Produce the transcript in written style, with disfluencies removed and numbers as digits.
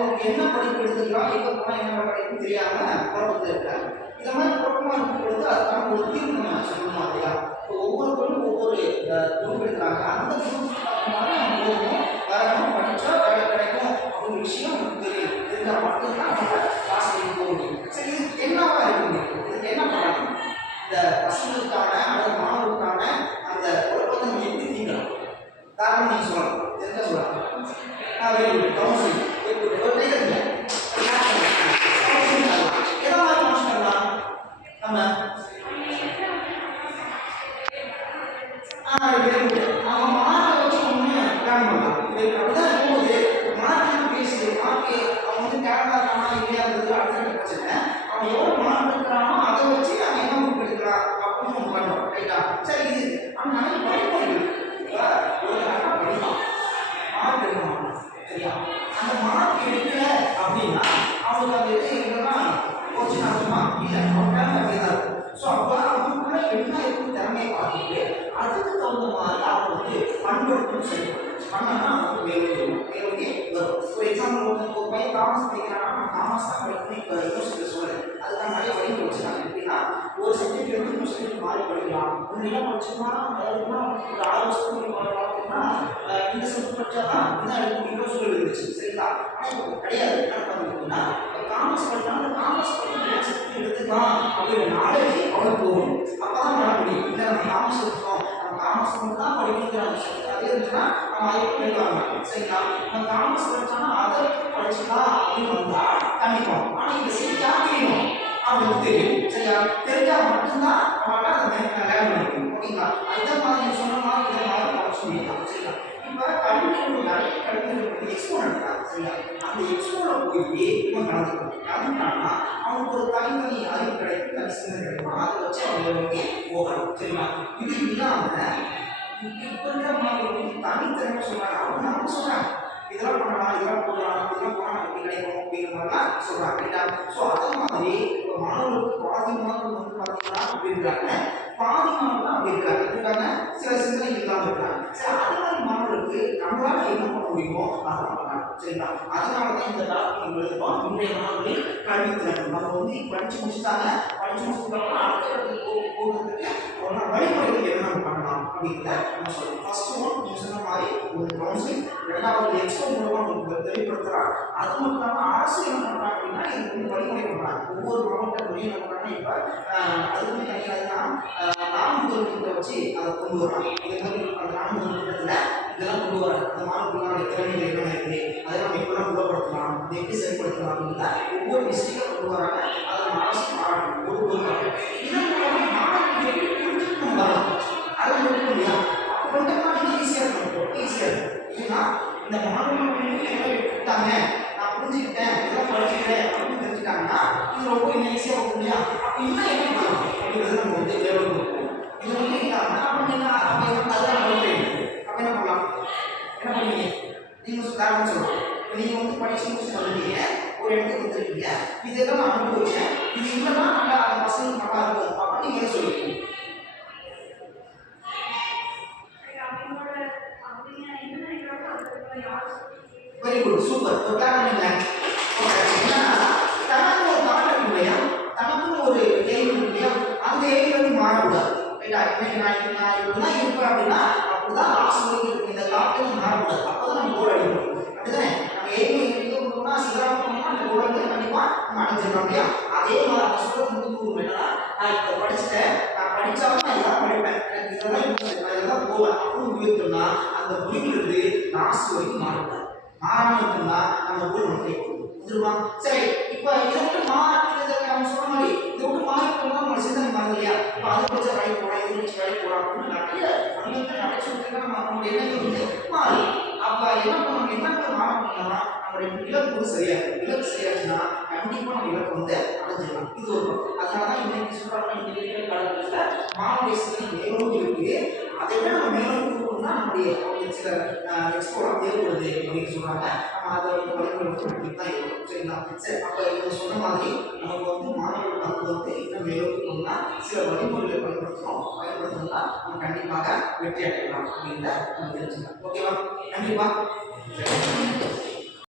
அவங்களுக்கு என்ன படிப்பு எடுத்துக்கலாம், எங்கே போனால் என்ன படிப்புன்னு தெரியாமல் குழப்பத்தில் இருக்காங்க. இந்த மாதிரி குழப்பமாக இருக்கும் பொழுது அதுக்கான ஒரு தீர்வு நம்ம சொல்லணும் இல்லையா? இப்போ ஒவ்வொருத்தரும் ஒவ்வொரு குரூப் எடுக்கிறாங்க. அந்த குரூப் மாதிரி நம்ம போகணும், வரணும், படித்தா வேலை கிடைக்கும் அப்படின்ற விஷயம் நமக்கு தெரியும். இருந்தால் மட்டும்தான் நம்ம கிளாஸ் பண்ணி போக முடியும். சரி, இதுக்கு என்னவா இருக்கு? இதுக்கு என்ன பண்ணணும்? இந்த பசங்களுக்கான அல்லது மாணவர்களுக்கான அந்த குழப்பத்தை நம்ம எப்படி தீர்க்கலாம்? காரணம் நீங்கள் சொல்லலாம், தெரிஞ்சா சொல்லலாம். கவுன்சிலிங் ஒரு டைம் எதாவது மாற்றம் பண்ணலாம் நம்ம. அவங்க மார்க்கை வச்சு ஒன்று பிளான் பண்ணலாம். அப்படிதான் போகுது. மார்க் பேசி மார்க்கு அவங்க வந்து டேலண்டா இருக்கானா இல்லையாங்கிறது அடுத்த பிரச்சனை. அவன் எவ்வளோ மார்க் எடுக்கிறானோ அதை வச்சு அவன் என்ன குரூப் எடுக்கிறான் அப்படின்னு நம்ம பண்ணுறோம். ரைட்டா? சரி, இது அவன் நிறைய படிப்பு ஒரு கரெக்டாக படிப்பான், மார்க் எடுக்கணும். சரியா? அந்த மார்க் எடுக்கல அப்படின்னா அவங்களுக்கு அந்த இது எங்கெல்லாம் போச்சு அர்த்தமா இல்லை, அவங்க அப்படிதான் இருக்கும். ஸோ அப்போ அவங்களுக்குள்ள என்ன இருக்கும் திறமையை பார்த்துட்டு அதுக்கு தகுந்த மாதிரி அவங்க வந்து பண்படுத்தணும் செய்யணும். பண்ணனா அவங்க வேலைக்கு வரும். ஒரு எக்ஸாம்பிள் ஒரு பையன் காமர்ஸ் படிக்கிறாங்கன்னா காமர்ஸ் தான் படிக்கணும். இப்போ யூனிவர்சிட்டியில் சொல்லுறேன், அதுக்கான நிறைய வழிகள் வச்சுருக்காங்க. எப்படின்னா ஒரு சப்ஜெக்ட் வந்து இன்னொரு சப்ஜெக்ட் மாறி படிக்கலாம். முன்னெல்லாம் படிச்சோம்னா அதாவதுனா ஒரு 6 வருஷத்துக்கு பார்த்தீங்கன்னா இந்த சப்ஜெக்ட் படித்தா தான் இதான் எடுக்க முடியும் சூழல் இருந்துச்சு. சரிங்களா? ஆனால் இப்போ கிடையாது. என்ன பண்ணுறதுன்னா காமர்ஸ் படித்தாலும் அந்த காமர்ஸ் படித்து எடுத்துக்கலாம் அப்படிங்கிற நாலேஜ் அவ்வளோ போகும். அப்போ தான் பண்ண முடியும். இல்லை நம்ம காமர்ஸ் எடுத்தோம், நம்ம காமர்ஸ் மட்டும் தான் படிக்கணுங்கிற அதே இருந்துச்சுன்னா நம்ம அதை படிப்பாங்க. சரிங்களா? நம்ம காமர்ஸ் படித்தோம்னா அதை படிச்சுக்கலாம் அப்படின்னு வந்தால் கண்டிப்பாக. ஆனால் இந்த சரியா தெரியணும் அவங்களுக்கு தெரியும். சரியா? தெரிஞ்சால் மட்டும்தான் அவங்களால அதை லேர்ன் பண்ணிக்கணும். ஓகேங்களா? அந்த மாதிரி சொன்ன மாதிரி இதை மாதிரி படிச்சு முடியலாம். சரிங்களா? இப்போ கல்விகள் நிறைய கல்விகள் எக்ஸ்போ நடத்துறாங்க. சரியா? அந்த எக்ஸ்போவில் போய் இவங்க கலந்துட்டாங்கன்னா அவங்களுக்கு ஒரு தனித்தனி அறிவு கிடைக்கும், தனி சிந்தனை கிடைக்கும். அதை வச்சு அவங்க வந்து போகலாம். சரிங்களா? இது இல்லாமல் இப்போ இருக்கிற மாதிரி தனித்திறமை சொல்கிறாங்க. அவங்க நமக்கு சொல்கிறாங்க இதெல்லாம் பண்ணலாம், இதெல்லாம் போடலாம், இதெல்லாம் போனால் எப்படி கிடைக்கும் அப்படிங்கிற மாதிரிலாம் சொல்கிறாங்க. ரைட்டா? ஸோ அதே மாதிரி இப்போ மாணவர்களுக்கு பாதி மாணவர்கள் வந்து பார்த்தீங்கன்னா அப்படி இருக்காங்க, பாதி மாணவர்கள் அப்படி இருக்காங்க. இருக்காங்க சில சிந்தனை இல்லாமல் இருக்காங்க. சரி, அதே மாதிரி மாணவர்களுக்கு நம்மளால என்ன பண்ண முடியுமோ அதை பண்ணலாம். சரிங்களா? அதனால தான் இந்த டாக்டர் எழுதுவோம். இன்றைய மாணவர்கள் கல்வித்திறன் நம்ம வந்து படித்து முடிச்சுட்டாங்க. படித்து முடிச்சுட்டாங்கன்னா அடுத்த இடத்துக்கு போகிறதுக்கு ஒரு வழிமுறைகள் என்ன நம்ம பண்ணலாம் அப்படிங்கிறத நம்ம சொல்லணும். ஃபர்ஸ்ட் ஒன் நீங்கள் சொன்ன மாதிரி ஒரு கவுன்சிலிங், ரெண்டாவது எக்ஸ்போ மூலமாக உங்களுக்கு தெளிவுபடுத்துகிறாங்க. அது மட்டும் இல்லாமல் அரசு என்ன பண்ணுறாங்க அப்படின்னா இதுக்கு வந்து வழிமுறை பண்ணுறாங்க. ஒவ்வொரு மாவட்டத்துலையும் என்ன பண்ணுறாங்கன்னா இப்போ அதுக்கு தனியாக நான்கு திட்டத்தை வச்சு அதை கொண்டு வராங்க. இதே மாதிரி அந்த நான்கு திட்டத்தில் இதெல்லாம் கொண்டு வராங்க. அந்த மாணவர்களுடைய திறமைகள் என்னென்ன இருக்குது, அதை நம்ம எப்பெல்லாம் உருவப்படுத்தலாம், அதை எப்படி செயல்படுத்தலாம் அப்படின்னா ஒவ்வொரு விஷயத்தையும் கொண்டு வராங்க. அதை நம்ம அரசு பாராட்டணும், கொடுக்குறாங்க. இதன் மூலமாக மாணவர்கள் எப்படி புரிஞ்சுக்கணும் வரலாம் அதை கொடுக்க முடியாது. அப்போ கொண்டோம்னா இன்னும் ஈஸியாக இருக்கும், ஈஸியாக இருக்கும். ஏன்னா இந்த மாணவர்கள் விட்டாங்க, நான் புரிஞ்சுக்கிட்டேன், இதெல்லாம் படிச்சுக்கிட்டேன் அப்படின்னு தெரிஞ்சுட்டாங்கன்னா இது ரொம்ப இன்னும் ஈஸியாக இருக்கும் இல்லையா? அப்போ இன்னும் என்ன பண்ணலாம் அப்படிங்கிறது நம்ம வந்து டெவலப் பண்ணுவோம். இது வந்து இல்லாமல் அப்போ அதெல்லாம் அப்போ என்ன பண்ணலாம், என்ன பண்ணுவீங்க நீங்கள் காரணம் சொல்லலாம். நீங்கள் வந்து படிச்சு முடிச்சு வந்துட்டீங்க, ஒரு இடத்துக்கு வந்துருக்கீங்க, இதெல்லாம் நான் அனுபவிச்சேன், இது இல்லைன்னா நல்லா அந்த பசங்களுக்கு நல்லா இருக்கும் அப்படின்னு நீங்கள் சொல்லிருக்கீங்க. Very good, super. ஒரு காரணம் இல்லை என்னன்னா தனக்கு ஒரு தாட் இருக்கு இல்லையா, தனக்குன்னு ஒரு எய்ம் இருக்கு இல்லையா, அந்த எய்ம் வந்து மாறக்கூடாது. ரைட்டா? இன்னைக்கு நான் இப்படிதான் இருப்பேன் அப்படின்னா அப்படிதான் லாஸ்ட் வரைக்கும் இருக்கு. இந்த தாட்டு மாறக்கூடாது. அப்போதான் நம்ம கோல் அடிக்கணும். அப்படிதானே? நம்ம எய்ம் எங்கன்னா சிதறாம போனோம்னா அந்த கோல் வந்து கண்டிப்பாக நம்ம அடைஞ்சிடலாம் இல்லையா? அதே மாதிரி அவங்க சொல்றது முக்கியம் என்னன்னா நான் இப்போ படிச்சுட்டேன், நான் படித்தாலும் நான் இதெல்லாம் படிப்பேன், எனக்கு இதெல்லாம் யூஸ் நான் இதெல்லாம் போவேன் அப்படின்னு முடிவுனா அந்த முடிவிலிருந்து லாஸ்ட் வரைக்கும் மாறக்கூடாது. மாறாமல் இருக்குன்னா நம்ம கோல் வந்து வந்துருமா? சரி, இப்போ இதை விட்டு மாறி அவங்க சொன்ன மாதிரி இதை விட்டு மாறி போனா நம்ம சிந்தனை மாறுது இல்லையா? இப்போ அதை படிச்சா வேலைக்கு போகலாம், இது படிச்சு வேலைக்கு போகலாம் அப்படின்னு நிறைய நிறைய சொல்லிட்டு நம்மளுடைய எண்ணங்கள் வந்து மாறி அப்போ என்ன பண்ணணும், என்ன மாறணும்னா நம்மளுடைய இலக்கு வந்து சரியாக இலக்கு சரியாச்சுன்னா கண்டிப்பாக நம்ம இலக்கு வந்து அடைஞ்சிடலாம். இது ஒரு பக்கம். அதனால தான் இன்னைக்கு சொல்கிறாங்க, இன்னைக்கு காலகட்டத்தில் மாணவ சிந்தனை மேலும் இருக்குது. அதை விட நம்ம மேலும் கொடுக்கணும்னா நம்முடைய சில எக்ஸ்போர்ட் தேவைப்படுது அப்படின்னு சொல்கிறாங்க. நம்ம அதை வந்து வழிமுறை தான் இருக்கும். சரிங்களா? சரி, அப்போ இவங்க சொன்ன மாதிரி நமக்கு வந்து மாணவர்கள் பங்கு வந்து இன்னும் மேலோக்கணும்னா சில வழிமுறைகளை பயன்படுத்தணும்னா நம்ம கண்டிப்பாக வெற்றி அடையலாம் அப்படின்றத நம்ம தெரிஞ்சுக்கலாம். ஓகேவா? கண்டிப்பாக